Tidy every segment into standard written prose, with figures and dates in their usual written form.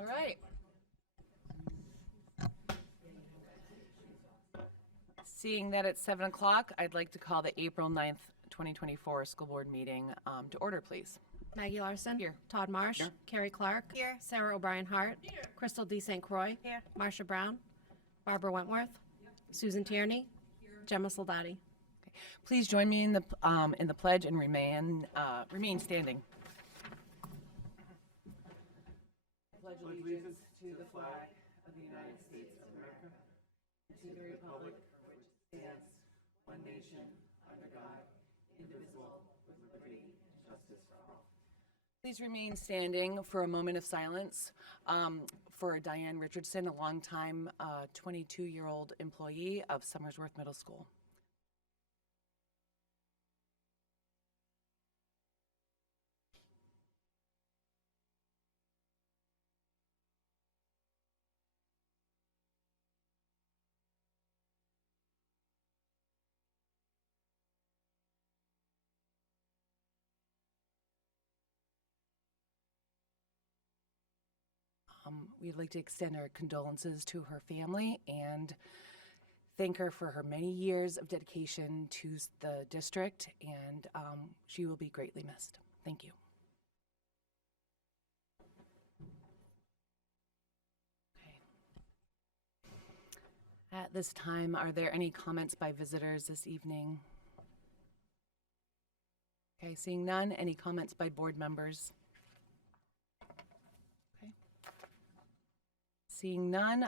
All right. Seeing that it's 7 o'clock, I'd like to call the April 9th, 2024 school board meeting to order, please. Maggie Larson. Here. Todd Marsh. Here. Carrie Clark. Here. Sarah O'Brien Hart. Here. Crystal D. St. Croix. Here. Marsha Brown. Barbara Wentworth. Susan Tierney. Gemma Soldati. Please join me in the pledge and remain standing. Pledge allegiance to the flag of the United States of America, and to the republic for which it stands, one nation, under God, indivisible, with liberty and justice for all. Please remain standing for a moment of silence for Diane Richardson, a longtime 22-year-old employee of Somersworth Middle School. We'd like to extend our condolences to her family and thank her for her many years of dedication to the district, and she will be greatly missed. Thank you. Okay. At this time, are there any comments by visitors this evening? Okay, seeing none. Any comments by board members? Seeing none,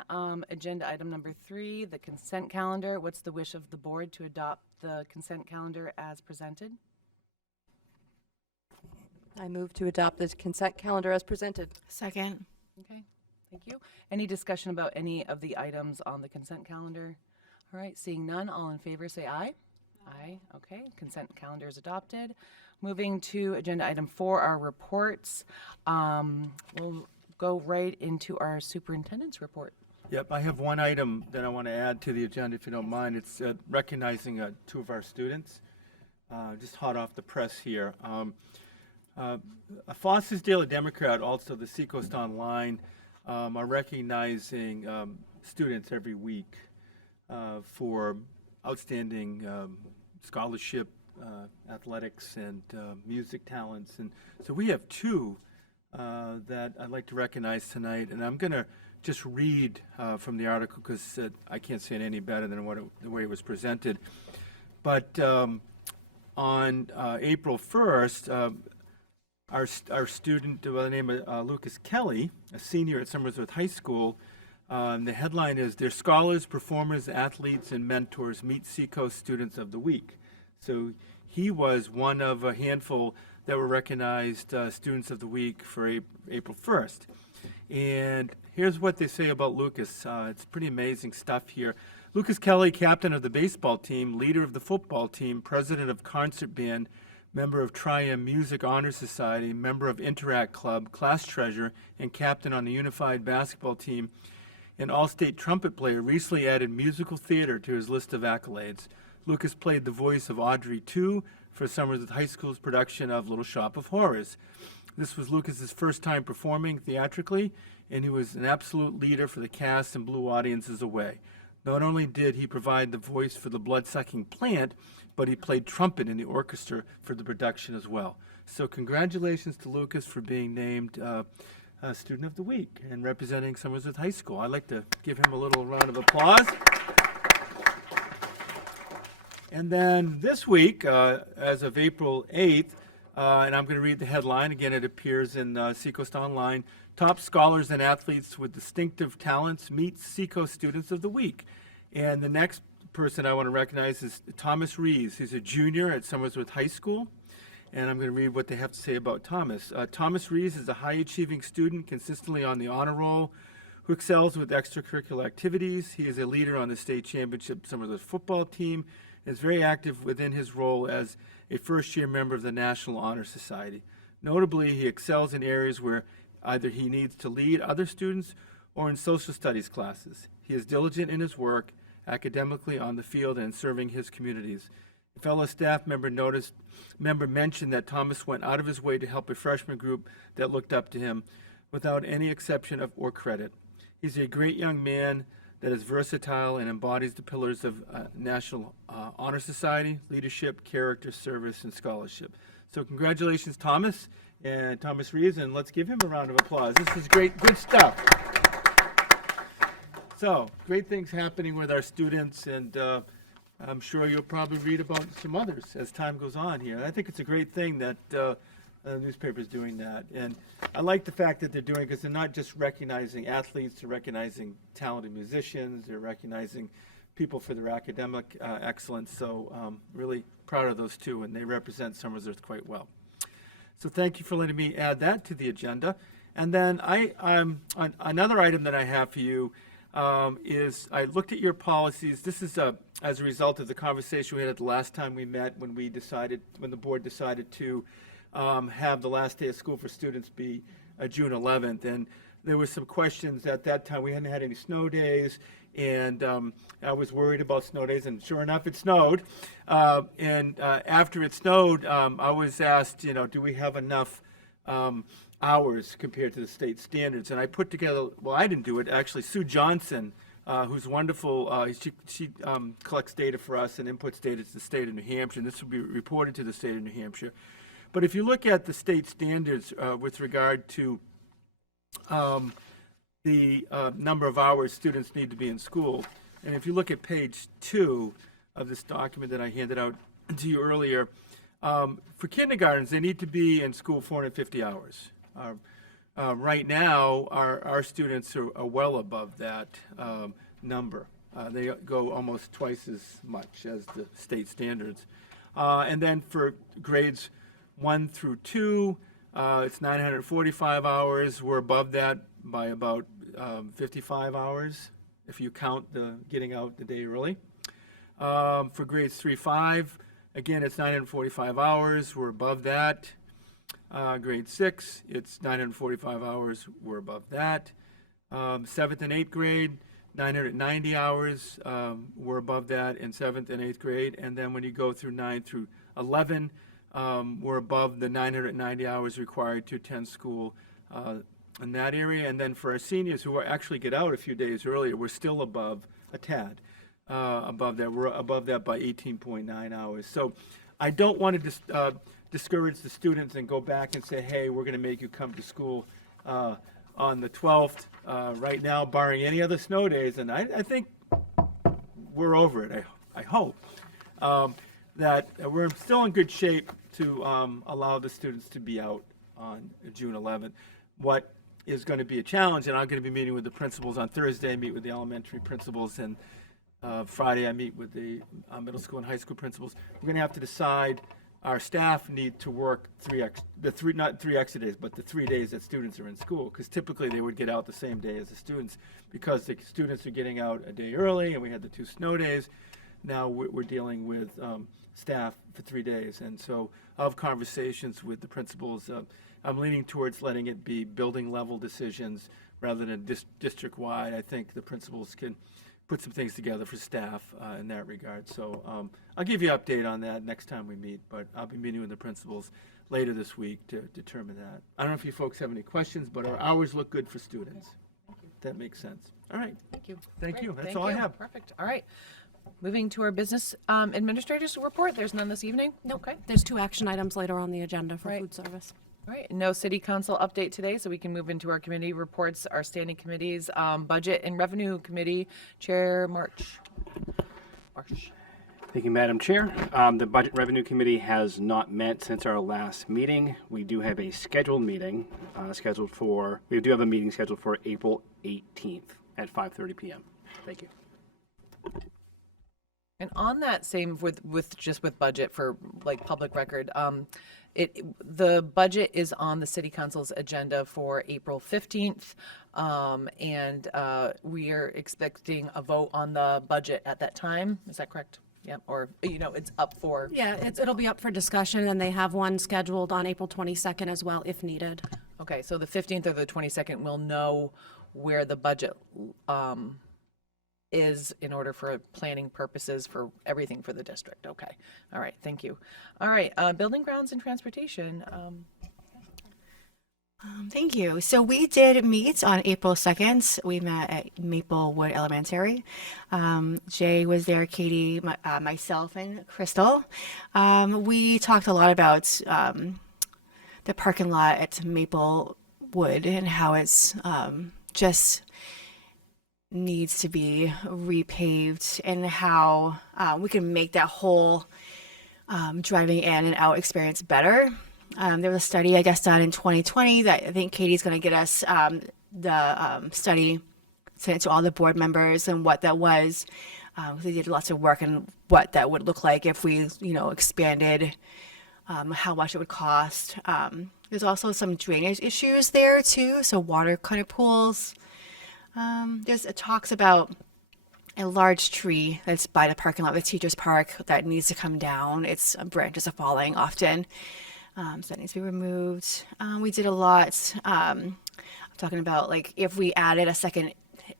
agenda item number 3, the consent calendar. What's the wish of the board to adopt the consent calendar as presented? I move to adopt the consent calendar as presented. Second. Okay, thank you. Any discussion about any of the items on the consent calendar? All right, seeing none, all in favor say aye. Aye, okay, consent calendar is adopted. Moving to agenda item 4, our reports. We'll go right into our superintendent's report. Yep, I have one item that I want to add to the agenda, if you don't mind. It's recognizing 2 of our students, just hot off the press here. Foster's Daily Democrat, also the Seacoast Online, are recognizing students every week for outstanding scholarship, athletics, and music talents. And so we have 2 that I'd like to recognize tonight, and I'm going to just read from the article because I can't say it any better than the way it was presented. But on April 1st, our student by the name of Lucas Kelly, a senior at Somersworth High School, the headline is, "Their scholars, performers, athletes, and mentors meet Seacoast Students of the Week." So he was one of a handful that were recognized Students of the Week for April 1st. And here's what they say about Lucas. It's pretty amazing stuff here. Lucas Kelly, captain of the baseball team, leader of the football team, president of concert band, member of Triumph Music Honor Society, member of Interact Club, class treasurer, and captain on the unified basketball team, and all-state trumpet player, recently added musical theater to his list of accolades. Lucas played the voice of Audrey II for Somersworth High School's production of Little Shop of Horrors. This was Lucas's first time performing theatrically, and he was an absolute leader for the cast and blew audiences away. Not only did he provide the voice for the blood-sucking plant, but he played trumpet in the orchestra for the production as well. So congratulations to Lucas for being named Student of the Week and representing Somersworth High School. I'd like to give him a little round of applause. And then this week, as of April 8th, and I'm going to read the headline. Again, it appears in Seacoast Online. Top scholars and athletes with distinctive talents meet Seacoast Students of the Week. And the next person I want to recognize is Thomas Rees. He's a junior at Somersworth High School. And I'm going to read what they have to say about Thomas. Thomas Rees is a high-achieving student consistently on the honor roll who excels with extracurricular activities. He is a leader on the state championship Somersworth football team, is very active within his role as a first-year member of the National Honor Society. Notably, he excels in areas where either he needs to lead other students or in social studies classes. He is diligent in his work, academically, on the field, and serving his communities. A fellow staff member mentioned that Thomas went out of his way to help a freshman group that looked up to him. without any exception or credit. He's a great young man that is versatile and embodies the pillars of National Honor Society, leadership, character, service, and scholarship. So congratulations, Thomas and Thomas Reeves, and let's give him a round of applause. This is great, good stuff. So, great things happening with our students, and I'm sure you'll probably read about some others as time goes on here. And I think it's a great thing that the newspaper's doing that. And I like the fact that they're doing it because they're not just recognizing athletes, they're recognizing talented musicians, they're recognizing people for their academic excellence. So really proud of those two, and they represent Somersworth quite well. So thank you for letting me add that to the agenda. And then another item that I have for you is I looked at your policies. This is as a result of the conversation we had the last time we met when the board decided to have the last day of school for students be June 11th. And there were some questions at that time. We hadn't had any snow days, and I was worried about snow days, and sure enough, it snowed. And after it snowed, I was asked, do we have enough hours compared to the state standards? And I put together, well, I didn't do it, actually. Sue Johnson, who's wonderful, she collects data for us and inputs data to the state of New Hampshire, and this will be reported to the state of New Hampshire. But if you look at the state standards with regard to the number of hours students need to be in school, and if you look at page 2 of this document that I handed out to you earlier, for kindergartens, they need to be in school 450 hours. Right now, our students are well above that number. They go almost twice as much as the state standards. And then for grades 1 through 2, it's 945 hours. We're above that by about 55 hours, if you count the getting out the day early. For grades 3-5, again, it's 945 hours. We're above that. Grade 6, it's 945 hours. We're above that. 7th and 8th grade, 990 hours. We're above that in 7th and 8th grade. And then when you go through 9 through 11, we're above the 990 hours required to attend school in that area. And then for our seniors who actually get out a few days earlier, we're still above a tad. Above that. We're above that by 18.9 hours. So I don't want to discourage the students and go back and say, hey, we're going to make you come to school on the 12th right now, barring any other snow days. And I think we're over it, I hope. That we're still in good shape to allow the students to be out on June 11th. What is going to be a challenge, and I'm going to be meeting with the principals on Thursday, meet with the elementary principals, and Friday I meet with the middle school and high school principals. We're going to have to decide our staff need to work not 3 extra days, but the 3 days that students are in school, because typically they would get out the same day as the students, because the students are getting out a day early, and we had the 2 snow days. Now we're dealing with staff for 3 days, and so of conversations with the principals, I'm leaning towards letting it be building level decisions rather than district-wide. I think the principals can put some things together for staff in that regard. So I'll give you an update on that next time we meet, but I'll be meeting with the principals later this week to determine that. I don't know if you folks have any questions, but our hours look good for students. Thank you. That makes sense. All right. Thank you. Thank Great. you. That's Thank all I you. have. Perfect. All right. Moving to our business administrators report. There's none this evening? Nope. Okay. There's 2 action items later on the agenda for Right. food service. All right. No city council update today, so we can move into our committee reports, our standing committees, budget and revenue committee, Chair March. Thank you, Madam Chair. The Budget Revenue Committee has not met since our last meeting. We do have a scheduled meeting we do have a meeting scheduled for April 18th at 5:30 p.m. Thank you. And on that same with budget for like public record, the budget is on the city council's agenda for April 15th, and we are expecting a vote on the budget at that time. Is that correct? Yeah, or it's up for. Yeah, it'll be up for discussion, and they have one scheduled on April 22nd as well, if needed. Okay, so the 15th or the 22nd, we'll know where the budget is in order for planning purposes for everything for the district. Okay, all right, thank you. All right, building grounds and transportation. Thank you. So we did meet on April 2nd. We met at Maplewood Elementary. Jay was there, Katie, myself, and Crystal. We talked a lot about the parking lot at Maplewood and how it's just needs to be repaved and how we can make that whole driving in and out experience better. There was a study, I guess, done in 2020 that I think Katie's going to get us the study sent to all the board members and what that was. They did lots of work on what that would look like if we, expanded, how much it would cost. There's also some drainage issues there too, so water kind of pools. It talks about a large tree that's by the parking lot of the teachers' park that needs to come down. Its branches are falling often. So that needs to be removed. We did a lot talking about like if we added a second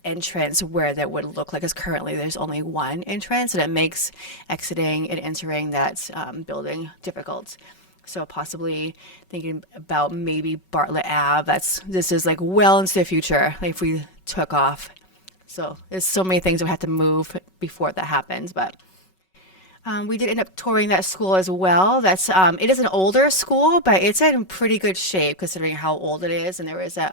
entrance where that would look like, because currently there's only one entrance and it makes exiting and entering that building difficult. So possibly thinking about maybe Bartlett Ave. This is like well into the future if we took off. So there's so many things that we have to move before that happens, but. We did end up touring that school as well. It is an older school, but it's in pretty good shape considering how old it is. And there was a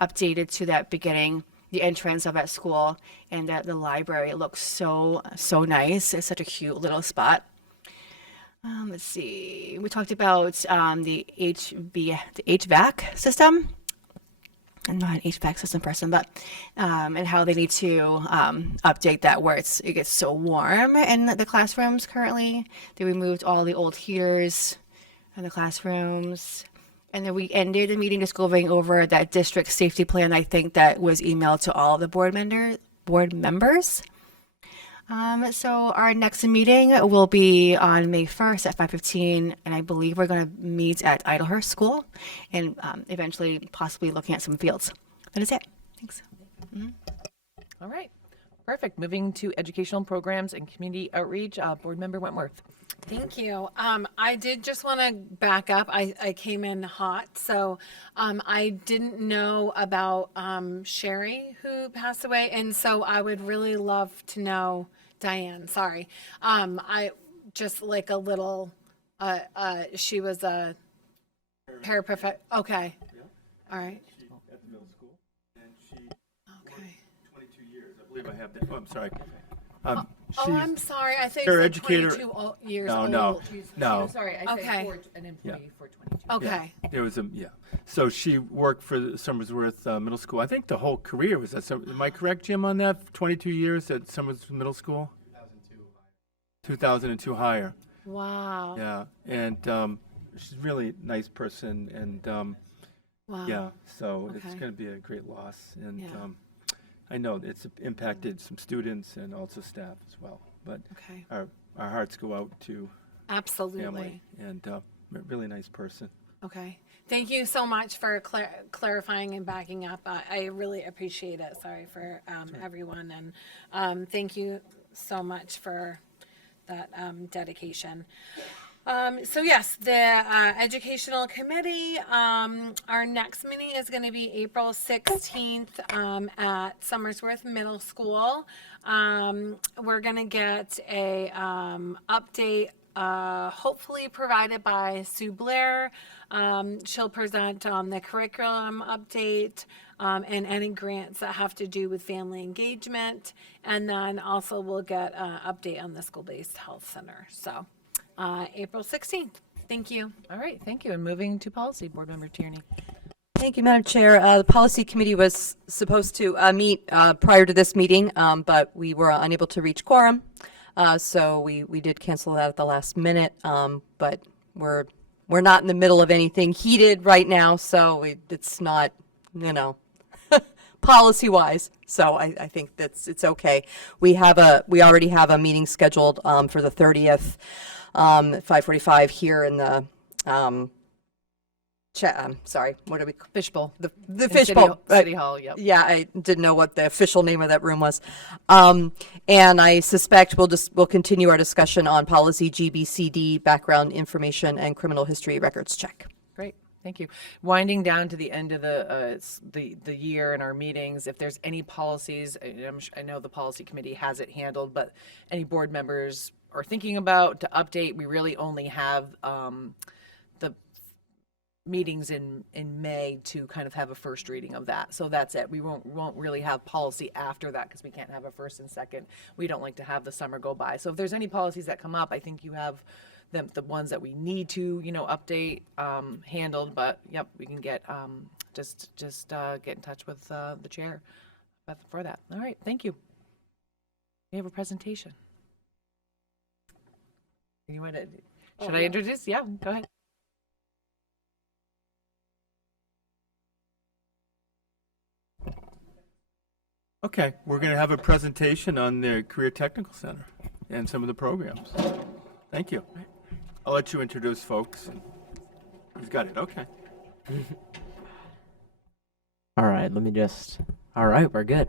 updated to that beginning, the entrance of that school, and the library. It looks so nice. It's such a cute little spot. Let's see. We talked about the HVAC system. I'm not an HVAC system person, but and how they need to update that where it gets so warm in the classrooms currently. They removed all the old heaters in the classrooms. And then we ended the meeting just going over that district safety plan, I think that was emailed to all the board members. So our next meeting will be on May 1st at 5:15, and I believe we're going to meet at Idlehurst School and eventually possibly looking at some fields. That is it. Thanks. All right. Perfect. Moving to educational programs and community outreach, Board Member Wentworth. Thank you. I did just want to back up. I came in hot, so I didn't know about Sherry who passed away, and so I would really love to know Diane. Sorry, I just like a little. She was a paraprofessional. Okay, all right. At the middle school, and she Okay. 22 years. I believe I have that. Oh, I'm sorry. I'm sorry. I think her you said educator- 22 years No, old. no. Sorry, I Okay. said for an employee for 22. Okay. There was So she worked for the Somersworth Middle School. I think the whole career was at am I correct, Jim, on that? 22 years at Somersworth Middle School? 2002 hire. Wow. Yeah, and she's a really nice person, and Wow. yeah, so it's Okay. going to be a great loss. And Yeah. I know it's impacted some students and also staff as well. But Okay. our hearts go out to Absolutely. family, and a really nice person. Okay. Thank you so much for clarifying and backing up. I really appreciate it. Sorry for everyone. And thank you so much for that dedication. So yes, the Educational Committee, our next meeting is going to be April 16th at Somersworth Middle School. We're going to get a update hopefully provided by Sue Blair. She'll present the curriculum update and any grants that have to do with family engagement. And then also we'll get an update on the school-based health center. So April 16th. Thank you. All right, thank you. And moving to policy, Board Member Tierney. Thank you, Madam Chair. The Policy Committee was supposed to meet prior to this meeting, but we were unable to reach quorum. So we did cancel that at the last minute, but we're not in the middle of anything heated right now, so it's not, policy-wise. So I think it's okay. We already have a meeting scheduled for the 30th, 5:45 here in the sorry, what do we? Fishbowl. The In fishbowl. City Hall, yep. Yeah, I didn't know what the official name of that room was. And I suspect we'll continue our discussion on policy GBCD, background information and criminal history records check. Great. Thank you. Winding down to the end of the year in our meetings, if there's any policies, I know the policy committee has it handled, but any board members are thinking about to update, we really only have the meetings in May to kind of have a first reading of that. So that's it. We won't really have policy after that because we can't have a first and second. We don't like to have the summer go by. So if there's any policies that come up, I think you have the ones that we need to, update, handled, but yep, we can get, just get in touch with, the chair for that. All right, thank you. We have a presentation. You want to, should I introduce? Yeah, go ahead. Okay, we're going to have a presentation on the Career Technical Center and some of the programs. Thank you. I'll let you introduce folks. He's got it, okay. All right, all right, we're good.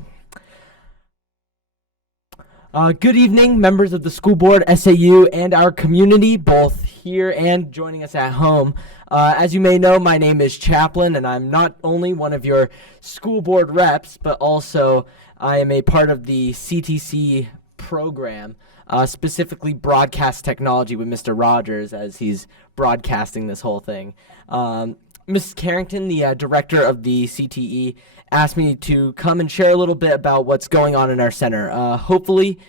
Good evening, members of the school board, SAU, and our community, both here and joining us at home. As you may know, my name is Chaplin, and I'm not only one of your school board reps, but also I am a part of the CTC program, specifically broadcast technology with Mr. Rogers, as he's broadcasting this whole thing. Mrs. Carrington, the director of the CTE, asked me to come and share a little bit about what's going on in our center. Hopefully,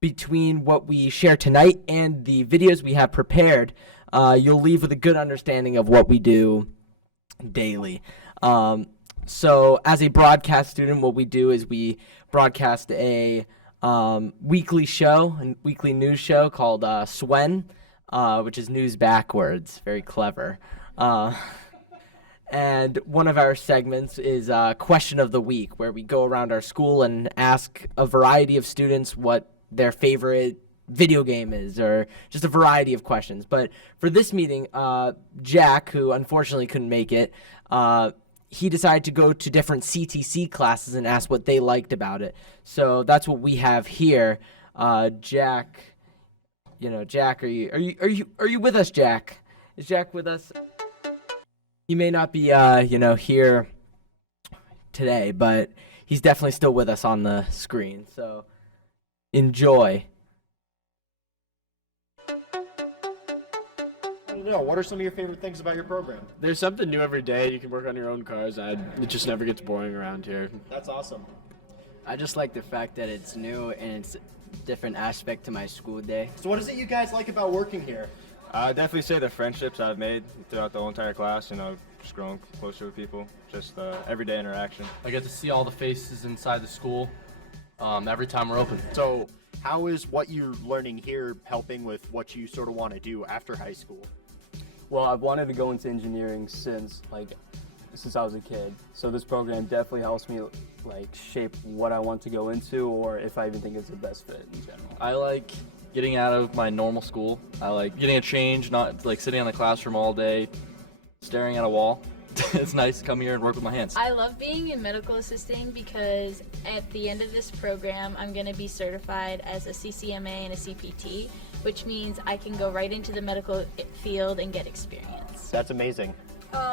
between what we share tonight and the videos we have prepared, you'll leave with a good understanding of what we do daily. So as a broadcast student, what we do is we broadcast a weekly news show called SWEN, which is news backwards. Very clever. And one of our segments is Question of the Week, where we go around our school and ask a variety of students what their favorite video game is, or just a variety of questions. But for this meeting, Jack, who unfortunately couldn't make it, he decided to go to different CTC classes and ask what they liked about it. So that's what we have here. Jack, Jack, are you with us, Jack? Is Jack with us? He may not be, here today, but he's definitely still with us on the screen. So enjoy. I don't know. What are some of your favorite things about your program? There's something new every day. You can work on your own cars. It just never gets boring around here. That's awesome. I just like the fact that it's new and it's a different aspect to my school day. So what is it you guys like about working here? I definitely say the friendships I've made throughout the whole entire class, just growing closer with people, just everyday interaction. I get to see all the faces inside the school every time we're open. So how is what you're learning here helping with what you sort of want to do after high school? Well, I've wanted to go into engineering since I was a kid. So this program definitely helps me shape what I want to go into, or if I even think it's the best fit in general. I like getting out of my normal school. I like getting a change, not sitting in the classroom all day, staring at a wall. It's nice to come here and work with my hands. I love being in medical assisting because at the end of this program, I'm going to be certified as a CCMA and a CPT, which means I can go right into the medical field and get experience. That's amazing.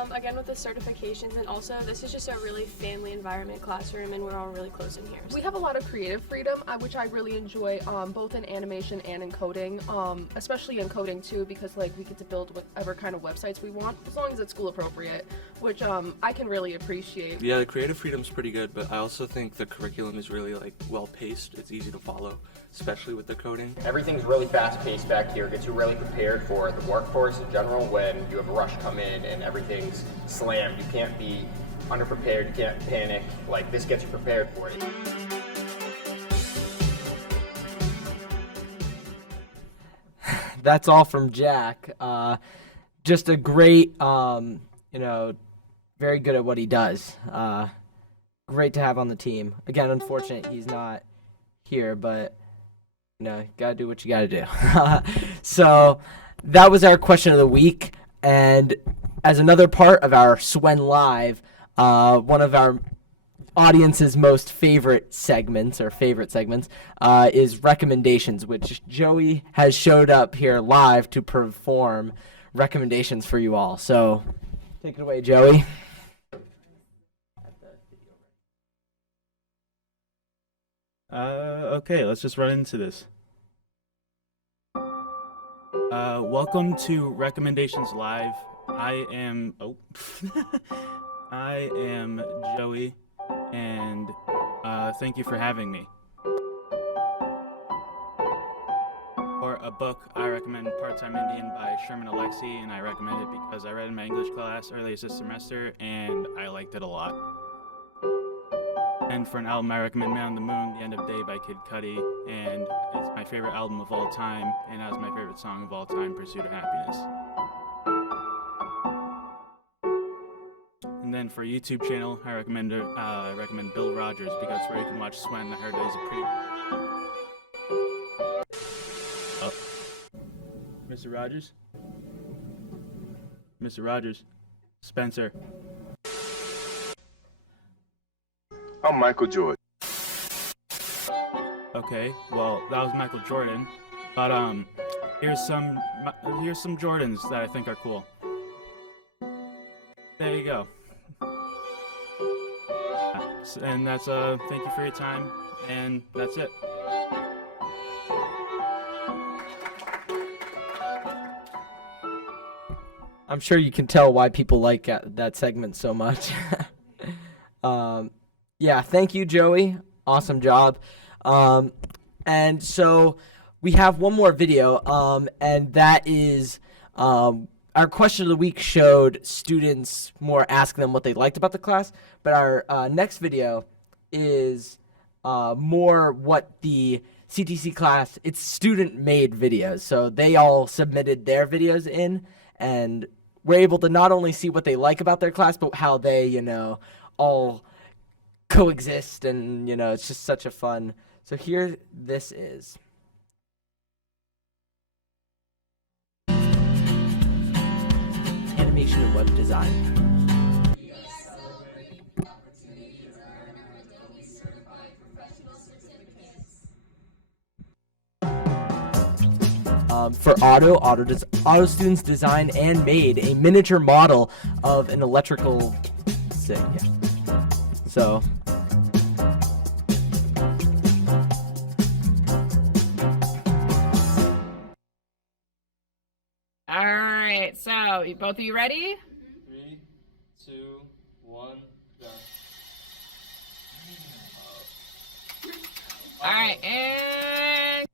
Again, with the certifications, and also this is just a really family environment classroom, and we're all really close in here. We have a lot of creative freedom, which I really enjoy, both in animation and in coding, especially in coding too, because we get to build whatever kind of websites we want, as long as it's school appropriate, which I can really appreciate. Yeah, the creative freedom's pretty good, but I also think the curriculum is really well paced. It's easy to follow, especially with the coding. Everything's really fast paced back here, gets you really prepared for the workforce in general when you have a rush come in and everything's slammed. You can't be underprepared, you can't panic. This gets you prepared for it. That's all from Jack. Just a great, very good at what he does. Great to have on the team. Again, unfortunate he's not here, but gotta do what you gotta do. So that was our question of the week. And as another part of our SWEN Live, one of our audience's most favorite segments is recommendations, which Joey has showed up here live to perform recommendations for you all. So Take it away, Joey. Okay, let's just run into this. Welcome to Recommendations Live. I am I am Joey, and thank you for having me. For a book, I recommend Part-Time Indian by Sherman Alexie, and I recommend it because I read it in my English class earlier this semester, and I liked it a lot. And for an album, I recommend Man on the Moon, The End of Day by Kid Cudi, and it's my favorite album of all time, and has my favorite song of all time, Pursuit of Happiness. And then for a YouTube channel, I recommend Bill Rogers, because that's where you can watch Swen. I heard that he's a pretty... Oh. Mr. Rogers? Mr. Rogers? Spencer? I'm Michael Jordan. Okay, well, that was Michael Jordan, but here's some Jordans that I think are cool. There you go. And that's thank you for your time, and that's it. I'm sure you can tell why people like that segment so much. Yeah, thank you, Joey. Awesome job. And so we have one more video, and that is our question of the week showed students more asking them what they liked about the class, but our next video is more what the CTC class, it's student-made videos. So they all submitted their videos in, and we're able to not only see what they like about their class, but how they, all coexist, and it's just such a fun. So here this is. Animation and web design. For auto students designed and made a miniature model of an electrical thing. Yeah. So. All right, so both of you ready? 3, 2, 1, go. All right, and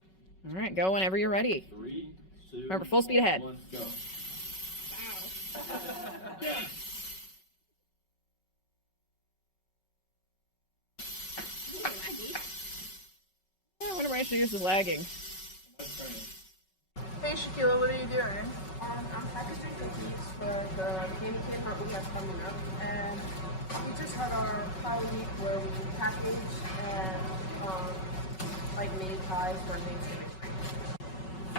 all right, go whenever you're ready. 3, 2, remember, full speed ahead. 1, go. What am I doing? This is lagging. Hey Shaquila, what are you doing? I'm packaging cookies for the game camp we have coming up, and we just had our pie week where we package and made pies for Thanksgiving.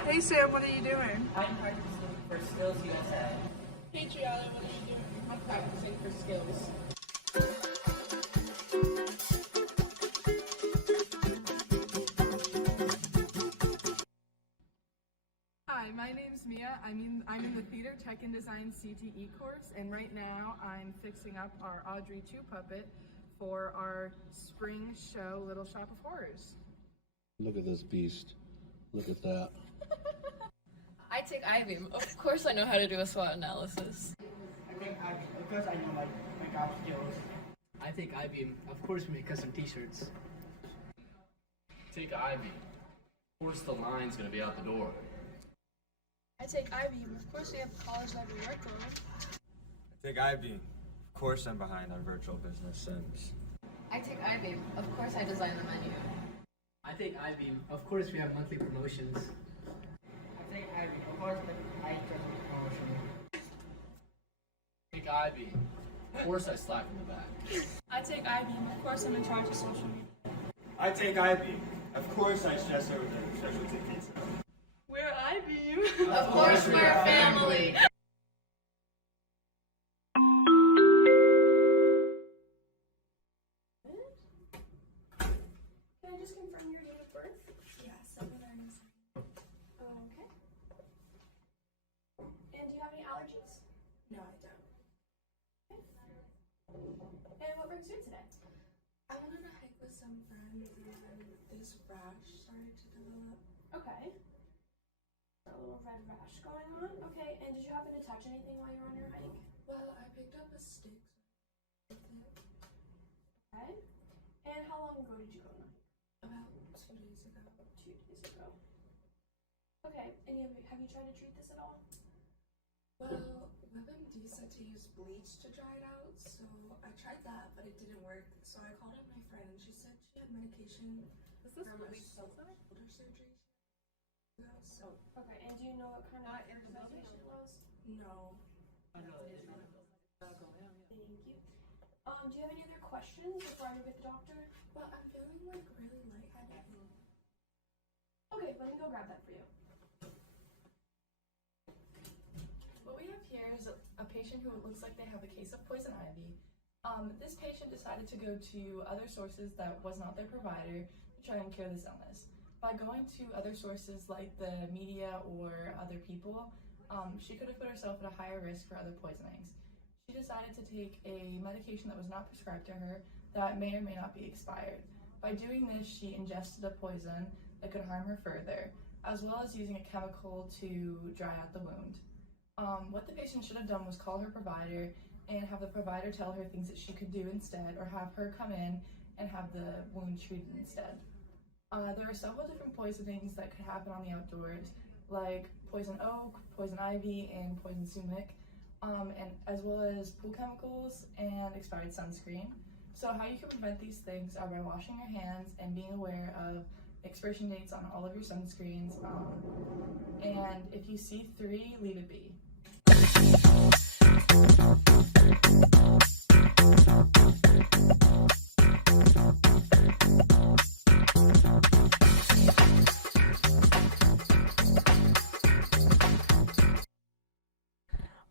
Hey Sam, what are you doing? I'm practicing for Skills USA. Hey Giada, what are you doing? I'm practicing for Skills. Hi, my name's Mia. I'm in the Theater Tech and Design CTE course, and right now I'm fixing up our Audrey 2 puppet for our spring show, Little Shop of Horrors. Look at this beast. Look at that. I take I-beam. Of course I know how to do a SWOT analysis. I think I-beam because I know my golf skills. I take I-beam. Of course we make custom t-shirts. Take I-beam. Of course the line's gonna be out the door. I take I-beam. Of course we have college library workload. I take I-beam. Of course I'm behind on virtual business sims. I take I-beam. Of course I design the menu. I take I-beam. Of course we have monthly promotions. I take I-beam. Of course I just promotion. Take I-beam. Of course I slap in the back. I take I-beam. Of course I'm in charge of social media. I take I-beam. Of course I stress over the specialty pizza. We're I-beam. Of course we're a family. Can I just confirm your date of birth? Yeah, 7/9. Okay. And do you have any allergies? No, I don't. And what brings you today? I wanted to hike with some friends and this rash started to develop. Okay. A little red rash going on. Okay, and did you happen to touch anything while you were on your hike? Well, I picked up a stick. Okay. And how long ago did you go on the hike? About 2 days ago. 2 days ago. Okay, and have you tried to treat this at all? Well, WebMD said to use bleach to dry it out, so I tried that, but it didn't work. So I called up my friend, and she said she had medication from a shoulder surgery. So, okay, and do you know what kind of medication it was? no. Thank you. Do you have any other questions before I go get the doctor? Well, I'm feeling like really lightheaded. Okay, let me go grab that for you. What we have here is a patient who looks like they have a case of poison ivy. This patient decided to go to other sources that was not their provider to try and cure this illness. By going to other sources like the media or other people, she could have put herself at a higher risk for other poisonings. She decided to take a medication that was not prescribed to her that may or may not be expired. By doing this, she ingested a poison that could harm her further, as well as using a chemical to dry out the wound. What the patient should have done was call her provider and have the provider tell her things that she could do instead, or have her come in and have the wound treated instead. There are several different poisonings that could happen on the outdoors, like poison oak, poison ivy, and poison sumac, and as well as pool chemicals and expired sunscreen. So how you can prevent these things are by washing your hands and being aware of expiration dates on all of your sunscreens, and if you see 3, leave it be.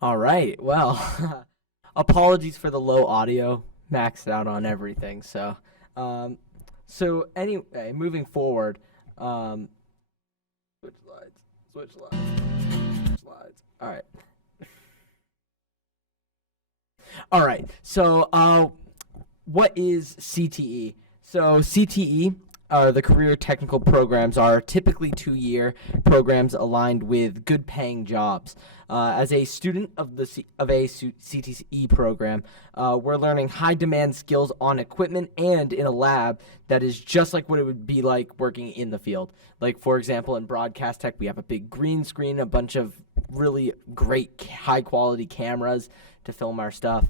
All right. Well, apologies for the low audio. Maxed out on everything. So, anyway, moving forward. Switch slides. All right. All right. So, what is CTE? So, CTE, the career technical programs, are typically 2-year programs aligned with good paying jobs. As a student of a CTE program, we're learning high demand skills on equipment and in a lab that is just like what it would be like working in the field. Like, for example, in broadcast tech, we have a big green screen, a bunch of really great high quality cameras to film our stuff.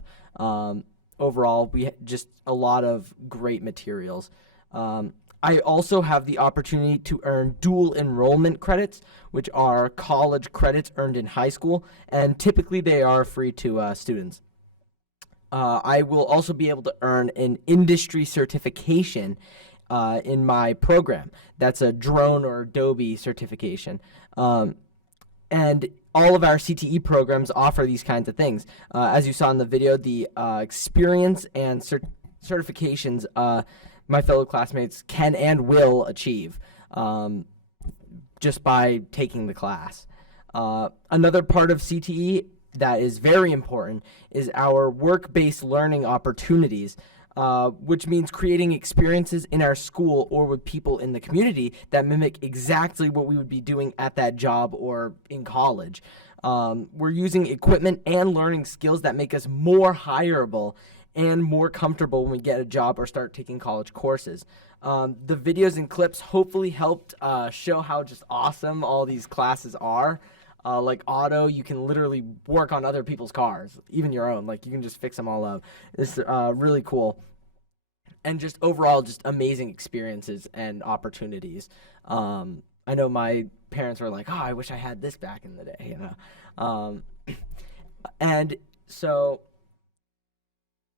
Overall, we just a lot of great materials. I also have the opportunity to earn dual enrollment credits, which are college credits earned in high school, and typically they are free to students. I will also be able to earn an industry certification in my program. That's a drone or Adobe certification. And all of our CTE programs offer these kinds of things. As you saw in the video, the experience and certifications my fellow classmates can and will achieve just by taking the class. Another part of CTE that is very important is our work-based learning opportunities, which means creating experiences in our school or with people in the community that mimic exactly what we would be doing at that job or in college. We're using equipment and learning skills that make us more hireable and more comfortable when we get a job or start taking college courses. The videos and clips hopefully helped show how just awesome all these classes are. Like auto, you can literally work on other people's cars, even your own. Like, you can just fix them all up. It's really cool. And just overall, just amazing experiences and opportunities. I know my parents were like, oh, I wish I had this back in the day, you know. And so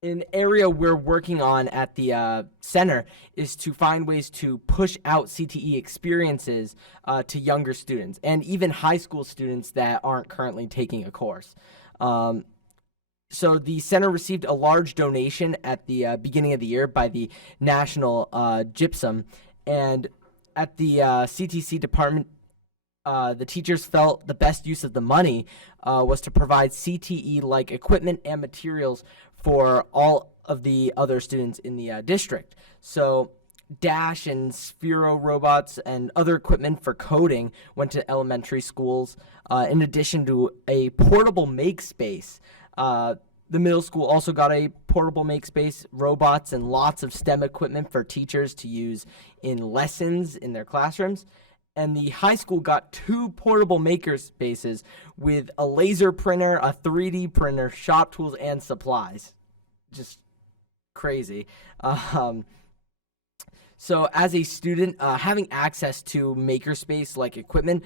an area we're working on at the center is to find ways to push out CTE experiences to younger students and even high school students that aren't currently taking a course. So the center received a large donation at the beginning of the year by the National Gypsum, and at the CTC department, the teachers felt the best use of the money was to provide CTE-like equipment and materials for all of the other students in the district. So Dash and Sphero robots and other equipment for coding went to elementary schools, in addition to a portable make space. The middle school also got a portable make space, robots, and lots of STEM equipment for teachers to use in lessons in their classrooms. And the high school got 2 portable maker spaces with a laser printer, a 3D printer, shop tools, and supplies. Just crazy. So as a student, having access to makerspace-like equipment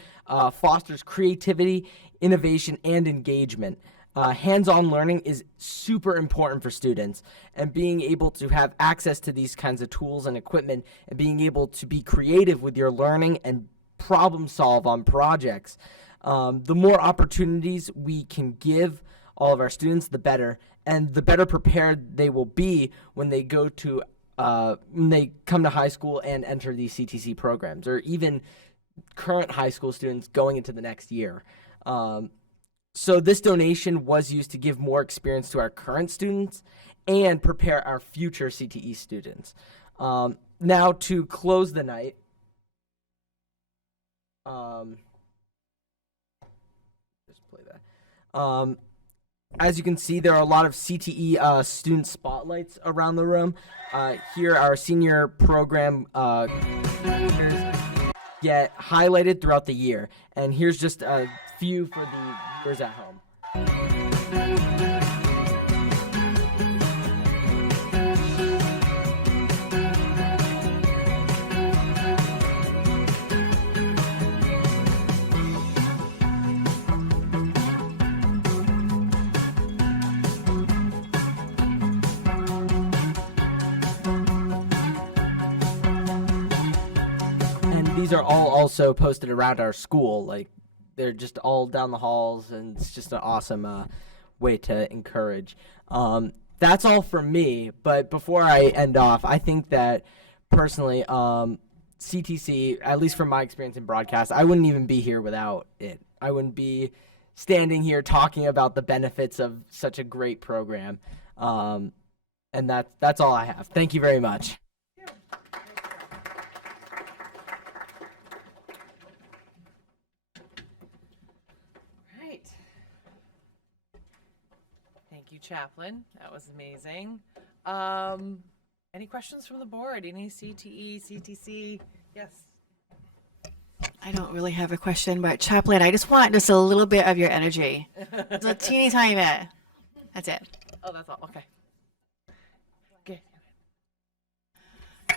fosters creativity, innovation, and engagement. Hands-on learning is super important for students, and being able to have access to these kinds of tools and equipment and being able to be creative with your learning and problem solve on projects. The more opportunities we can give all of our students, the better, and the better prepared they will be when they go to when they come to high school and enter these CTC programs, or even current high school students going into the next year. So this donation was used to give more experience to our current students and prepare our future CTE students. Now to close the night, just play that. As you can see, there are a lot of CTE student spotlights around the room. Here, our senior program leaders get highlighted throughout the year. And here's just a few for the viewers at home. These are all also posted around our school. Like, they're just all down the halls, and it's just an awesome way to encourage. That's all from me, but before I end off, I think that personally, CTC, at least from my experience in broadcast, I wouldn't even be here without it. I wouldn't be standing here talking about the benefits of such a great program. And that's all I have. Thank you very much. Thank you, Chaplain. That was amazing. Any questions from the board? Any CTE, CTC? Yes. I don't really have a question, but Chaplain, I just want just a little bit of your energy. Just a teeny tiny bit. That's it. Oh, that's all. Okay. Okay.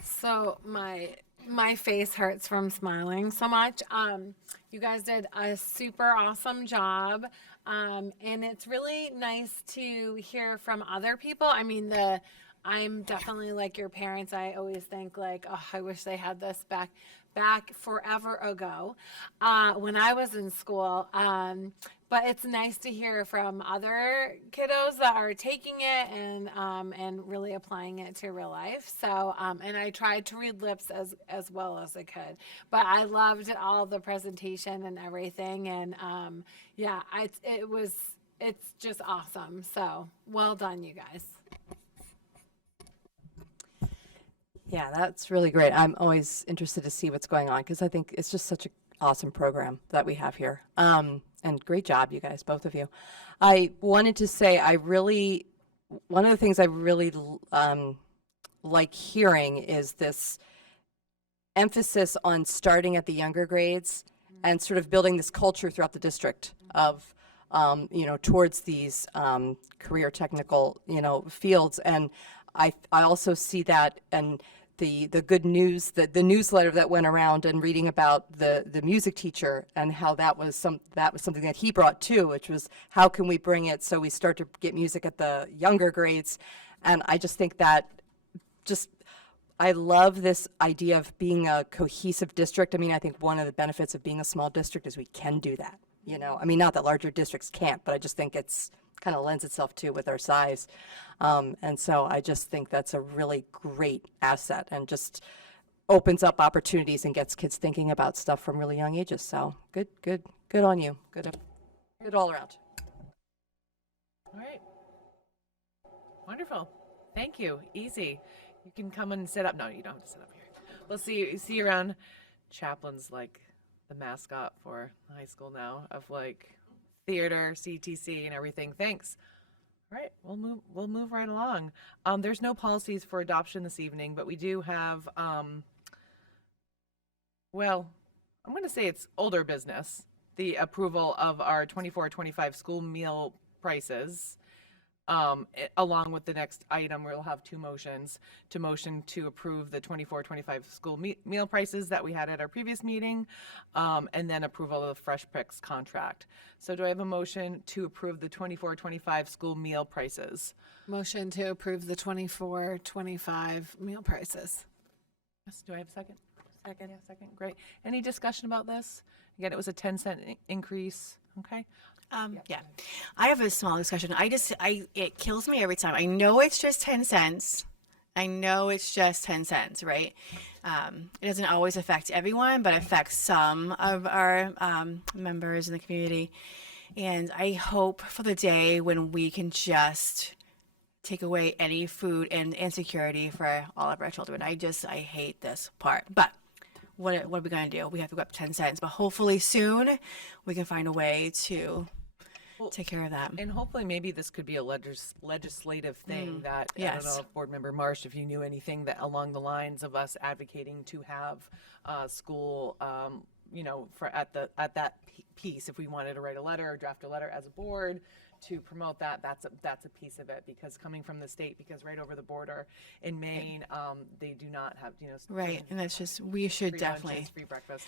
So my face hurts from smiling so much. You guys did a super awesome job. And it's really nice to hear from other people. I mean, I'm definitely like your parents. I always think like, oh, I wish they had this back forever ago when I was in school. But it's nice to hear from other kiddos that are taking it and really applying it to real life. So, and I tried to read lips as well as I could, but I loved all the presentation and everything. And yeah, it's just awesome. So well done, you guys. Yeah, that's really great. I'm always interested to see what's going on because I think it's just such an awesome program that we have here. And great job, you guys, both of you. I wanted to say one of the things I really like hearing is this emphasis on starting at the younger grades and sort of building this culture throughout the district of, towards these career technical, fields. And I also see that, and the good news, the newsletter that went around and reading about the music teacher and how that was something that he brought too, which was how can we bring it so we start to get music at the younger grades. And I just think that I love this idea of being a cohesive district. I mean, I think one of the benefits of being a small district is we can do that, I mean, not that larger districts can't, but I just think it's kind of lends itself to with our size. And so I just think that's a really great asset and just opens up opportunities and gets kids thinking about stuff from really young ages. So good on you. Good all around. All right. Wonderful. Thank you. Easy. You can come and sit up. No, you don't have to sit up here. We'll see you around. Chaplain's like the mascot for high school now of like theater, CTC, and everything. Thanks. All right, we'll move right along. There's no policies for adoption this evening, but we do have well, I'm going to say it's older business. The approval of our 24-25 school meal prices. Along with the next item, we'll have two motions. To motion to approve the 24-25 school meal prices that we had at our previous meeting, and then approval of the Fresh Picks contract. So do I have a motion to approve the 24-25 school meal prices? Motion to approve the 24-25 meal prices. Yes, do I have a second? Second. Yeah, second. Great. Any discussion about this? Again, it was a 10-cent increase. Okay. Yeah, I have a small discussion. It kills me every time. I know it's just 10 cents. I know it's just 10 cents, right? It doesn't always affect everyone, but it affects some of our members in the community. And I hope for the day when we can just take away any food and insecurity for all of our children. I hate this part. But what are we going to do? We have to go up 10 cents. But hopefully soon we can find a way to take care of that. And hopefully maybe this could be a legislative thing that, I don't know if Board Member Marsh, if you knew anything that along the lines of us advocating to have school, for at that piece, if we wanted to write a letter or draft a letter as a board to promote that, that's a piece of it, because coming from the state, because right over the border in Maine, they do not have, right. And that's just, we should free definitely. Lunches, free breakfast.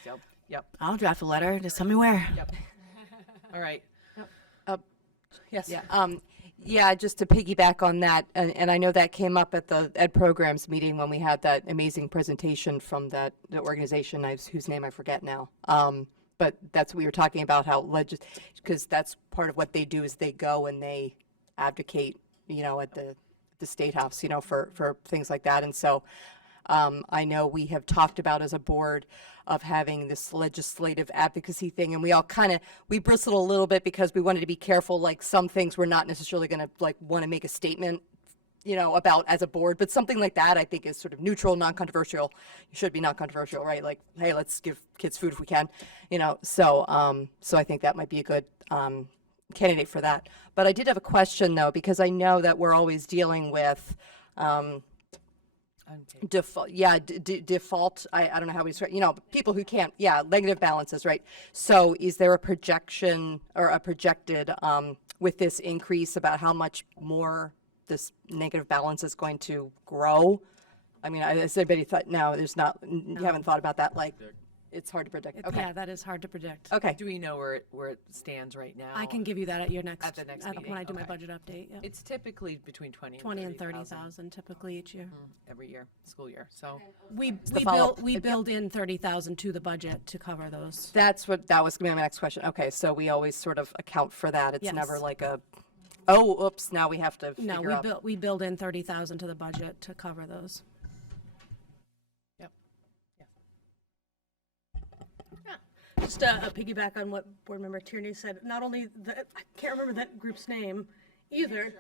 Yep. I'll draft a letter. Just tell me where. Yep. All right. Yes. Yeah, just to piggyback on that, and I know that came up at the Ed Programs meeting when we had that amazing presentation from the organization whose name I forget now. But that's what we were talking about, how because that's part of what they do is they go and they advocate, at the State House, for things like that. And so I know we have talked about as a board of having this legislative advocacy thing, and we bristled a little bit because we wanted to be careful, like some things we're not necessarily going to want to make a statement, about as a board, but something like that I think is sort of neutral, non-controversial. You should be non-controversial, right? Like, hey, let's give kids food if we can, so I think that might be a good candidate for that. But I did have a question though, because I know that we're always dealing with default. I don't know how we describe, people who can't, negative balances, right? So is there a projection or a projected with this increase about how much more this negative balance is going to grow? I mean, has anybody thought, you haven't thought about that, like, it's hard to predict. Okay. Yeah, that is hard to predict. Okay. Do we know where it stands right now? I can give you that at the next meeting. when I do my budget update. Yep. It's typically between 20 and 30,000 typically each year. Every year, school year. So we build in 30,000 to the budget to cover those. That was going to be my next question. Okay, so we always sort of account for that. It's never like now we have to figure out. We build in 30,000 to the budget to cover those. Just a piggyback on what Board Member Tierney said. Not only I can't remember that group's name either.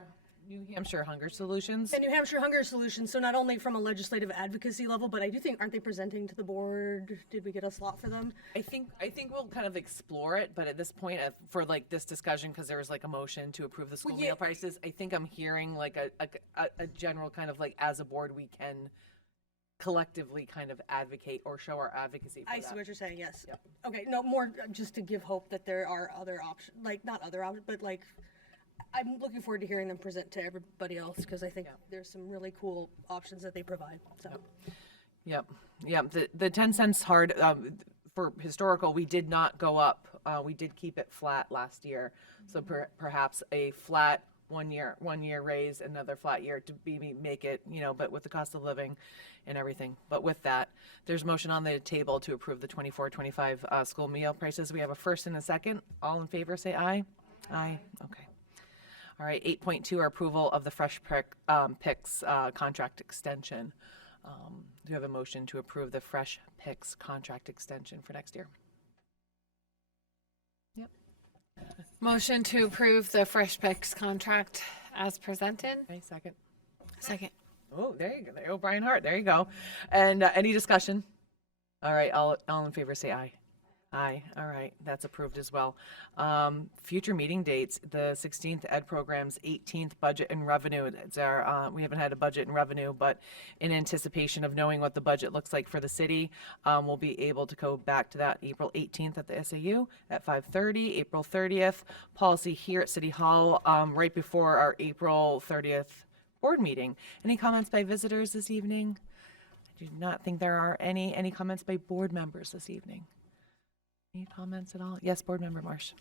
New Hampshire Hunger Solutions. The New Hampshire Hunger Solutions. So not only from a legislative advocacy level, but I do think, aren't they presenting to the board? Did we get a slot for them? I think we'll kind of explore it, but at this point, for like this discussion, because there was like a motion to approve the school meal prices, I think I'm hearing like a general kind of like, as a board, we can collectively kind of advocate or show our advocacy for I that. see what you're saying, yes. Yep. Okay, no, more just to give hope that there are other options, like not other options, but like I'm looking forward to hearing them present to everybody else, because I think there's some really cool options that they provide. So. Yep. The 10 cents hard for historical, we did not go up. We did keep it flat last year. So perhaps a flat one year raise, another flat year to make it, but with the cost of living and everything. But with that, there's a motion on the table to approve the 24-25 school meal prices. We have a first and a second. All in favor, say aye. Aye. Okay. All right. 8.2, our approval of the Fresh Picks contract extension. Do you have a motion to approve the Fresh Picks contract extension for next year? Yep. Motion to approve the Fresh Picks contract as presented. Okay, second. Second. Oh, there you go. There you go, Brian Hart. There you go. And any discussion? All right, all in favor say aye. Aye. All right, that's approved as well. Future meeting dates: the 16th Ed Program's 18th Budget and Revenue. It's our we haven't had a budget and revenue, but in anticipation of knowing what the budget looks like for the city, we'll be able to go back to that April 18th at the SAU at 5:30. April 30th, policy here at City Hall right before our April 30th board meeting. Any comments by visitors this evening? I do not think there are any comments by board members this evening. Any comments at all? Yes, Board Member Marsh.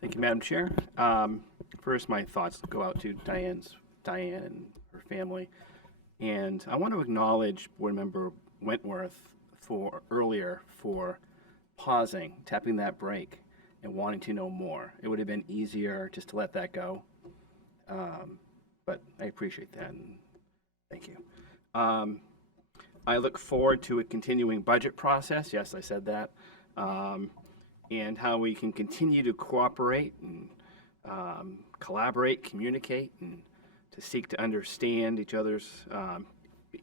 Thank you, Madam Chair. First, my thoughts go out to Diane and her family. And I want to acknowledge Board Member Wentworth for pausing, tapping that brake, and wanting to know more. It would have been easier just to let that go. But I appreciate that, and thank you. I look forward to a continuing budget process. Yes, I said that. And how we can continue to cooperate and collaborate, communicate, and to seek to understand each other's,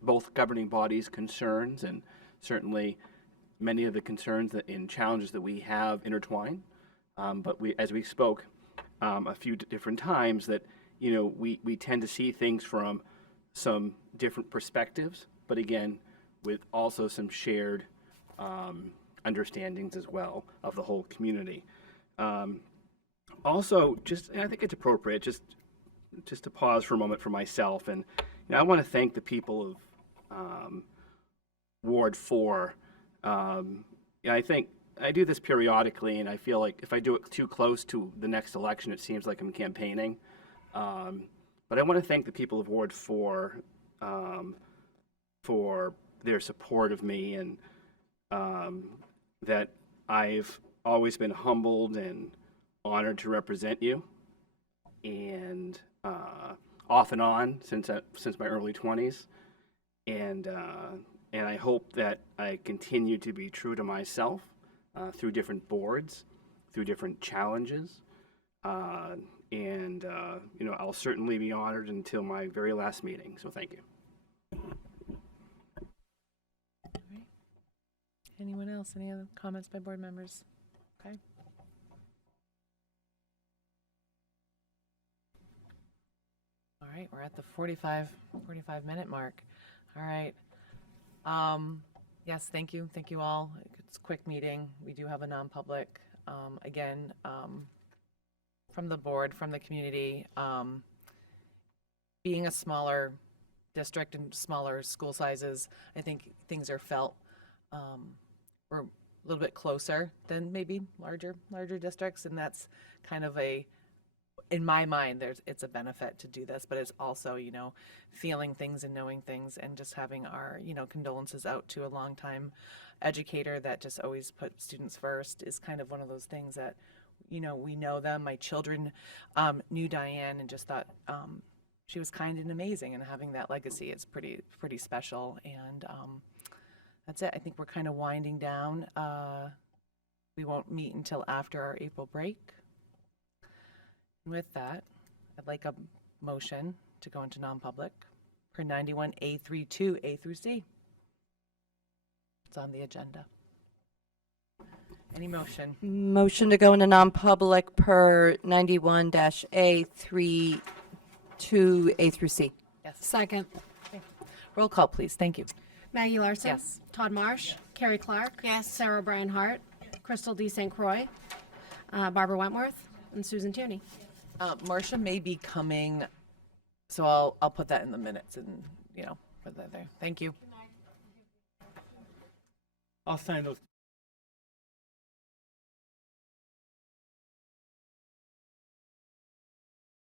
both governing bodies' concerns, and certainly many of the concerns and challenges that we have intertwine. But as we spoke a few different times, that we tend to see things from some different perspectives, but again, with also some shared understandings as well of the whole community. Also, I think it's appropriate just to pause for a moment for myself, and I want to thank the people of Ward 4. I think I do this periodically, and I feel like if I do it too close to the next election, it seems like I'm campaigning. But I want to thank the people of Ward 4 for their support of me, and that I've always been humbled and honored to represent you, and off and on since my early 20s, and I hope that I continue to be true to myself through different boards, through different challenges, and I'll certainly be honored until my very last meeting. So thank you. Anyone else? Any other comments by board members? Okay. All right, we're at the 45-minute mark. All right. Yes, thank you. Thank you all. It's a quick meeting. We do have a non-public. Again, from the board, from the community, being a smaller district and smaller school sizes, I think things are felt we're a little bit closer than maybe larger districts, and that's kind of in my mind, it's a benefit to do this, but it's also, feeling things and knowing things, and just having our, condolences out to a longtime educator that just always put students first is kind of one of those things that, we know them. My children knew Diane and just thought she was kind and amazing, and having that legacy is pretty special. And that's it. I think we're kind of winding down. We won't meet until after our April break. With that, I'd like a motion to go into non-public per 91A32 A through C. It's on the agenda. Any motion? Motion to go into non-public per 91-A32 A through C. Yes. Second. Okay. Roll call, please. Thank you. Maggie Larson. Yes. Todd Marsh. Carrie Clark. Yes. Sarah Bryan Hart. Crystal D. St. Croix. Barbara Wentworth. And Susan Tierney. Marcia may be coming, so I'll put that in the minutes and, put that there. Thank you. I'll sign those.